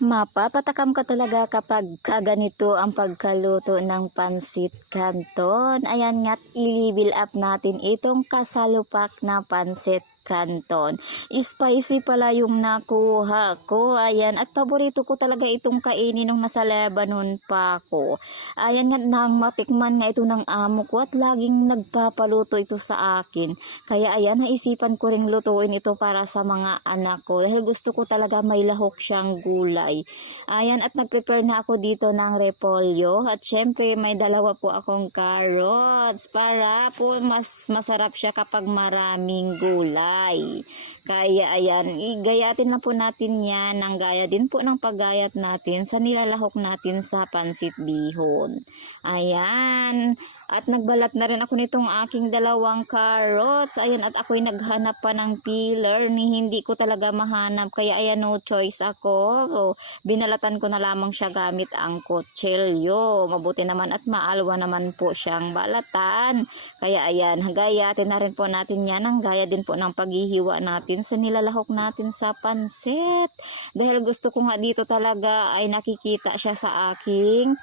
Mapapatakam ka talaga kapag ganito ang pagkaluto ng pansit canton. Ayan nga't i-level up natin itong kasalupak na pansit canton. Spicy pala yung nakuha ko. Ayan, at paborito ko talaga itong kainin nung nasa Lebanon pa ako. Ayan nga, nang matikman nga ito ng amo ko at laging nagpapaluto ito sa akin. Kaya ayan, naisipan ko ring lutuin ito para sa mga anak ko. Dahil gusto ko talaga may lahok siyang gulay. Ayan, at nag-prepare na ako dito ng repolyo. At syempre, may dalawa po akong carrots para po mas masarap siya kapag maraming gulay. Kaya ayan, igayatin na po natin yan ng gaya din po ng paggayat natin sa nilalahok natin sa pansit bihon. Ayan. At nagbalat na rin ako nitong aking dalawang carrots. Ayan, at ako'y naghanap pa ng peeler ni hindi ko talaga mahanap. Kaya ayan, no choice ako. So, binalatan ko na lamang siya gamit ang kutsilyo. Mabuti naman at maalwa naman po siyang balatan. Kaya ayan, gayatin na rin po natin yan. Ang gaya din po ng paghihiwa natin sa nilalahok natin sa pansit. Dahil gusto ko nga dito talaga ay nakikita siya sa aking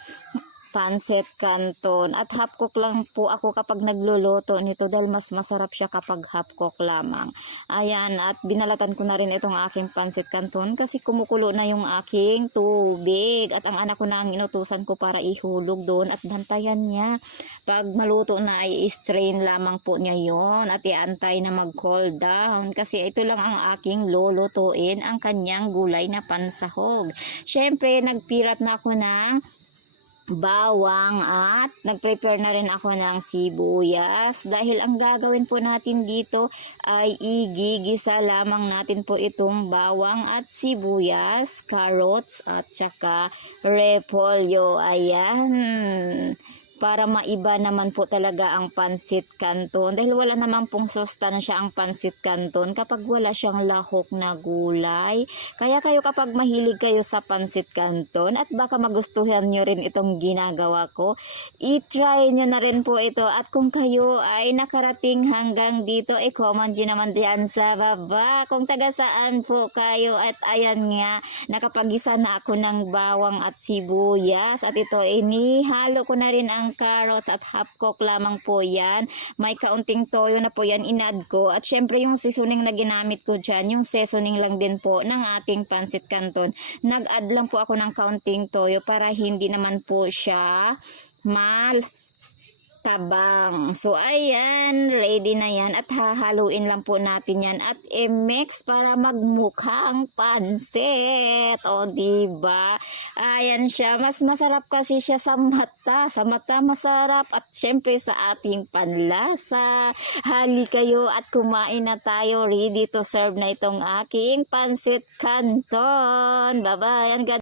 pansit canton. At half cook lang po ako kapag nagluluto nito dahil mas masarap siya kapag half cook lamang. Ayan, at binalatan ko na rin itong aking pansit canton kasi kumukulo na yung aking tubig. At ang anak ko na ang inutusan ko para ihulog doon at bantayan niya. Pag maluto na ay strain lamang po niya yon at iantay na mag-cool down kasi ito lang ang aking lulutuin, ang kanyang gulay na pansahog. Syempre, nagpirat na ako ng bawang at nag-prepare na rin ako ng sibuyas dahil ang gagawin po natin dito ay igigisa lamang natin po itong bawang at sibuyas, carrots at saka repolyo. Ayan, para maiba naman po talaga ang pansit canton dahil wala naman pong sustansya ang pansit canton kapag wala siyang lahok na gulay. Kaya kayo kapag mahilig kayo sa pansit canton at baka magustuhan nyo rin itong ginagawa ko, i-try nyo na rin po ito. At kung kayo ay nakarating hanggang dito, i-comment nyo naman diyan sa baba kung taga saan po kayo. At ayan nga, nakapagisa na ako ng bawang at sibuyas at ito inihalo ko na rin ang carrots at half cook lamang po yan. May kaunting toyo na po yan in-add ko. At syempre yung seasoning na ginamit ko dyan, yung seasoning lang din po ng ating pansit canton. Nag-add lang po ako ng kaunting toyo para hindi naman po siya tabang. So ayan, ready na yan at hahaluin lang po natin yan at i-mix para magmukhang pansit. O diba? Ayan siya, mas masarap kasi siya sa mata. Sa mata masarap at syempre sa ating panlasa. Hali kayo at kumain na tayo. Ready to serve na itong aking pansit canton. Bye bye.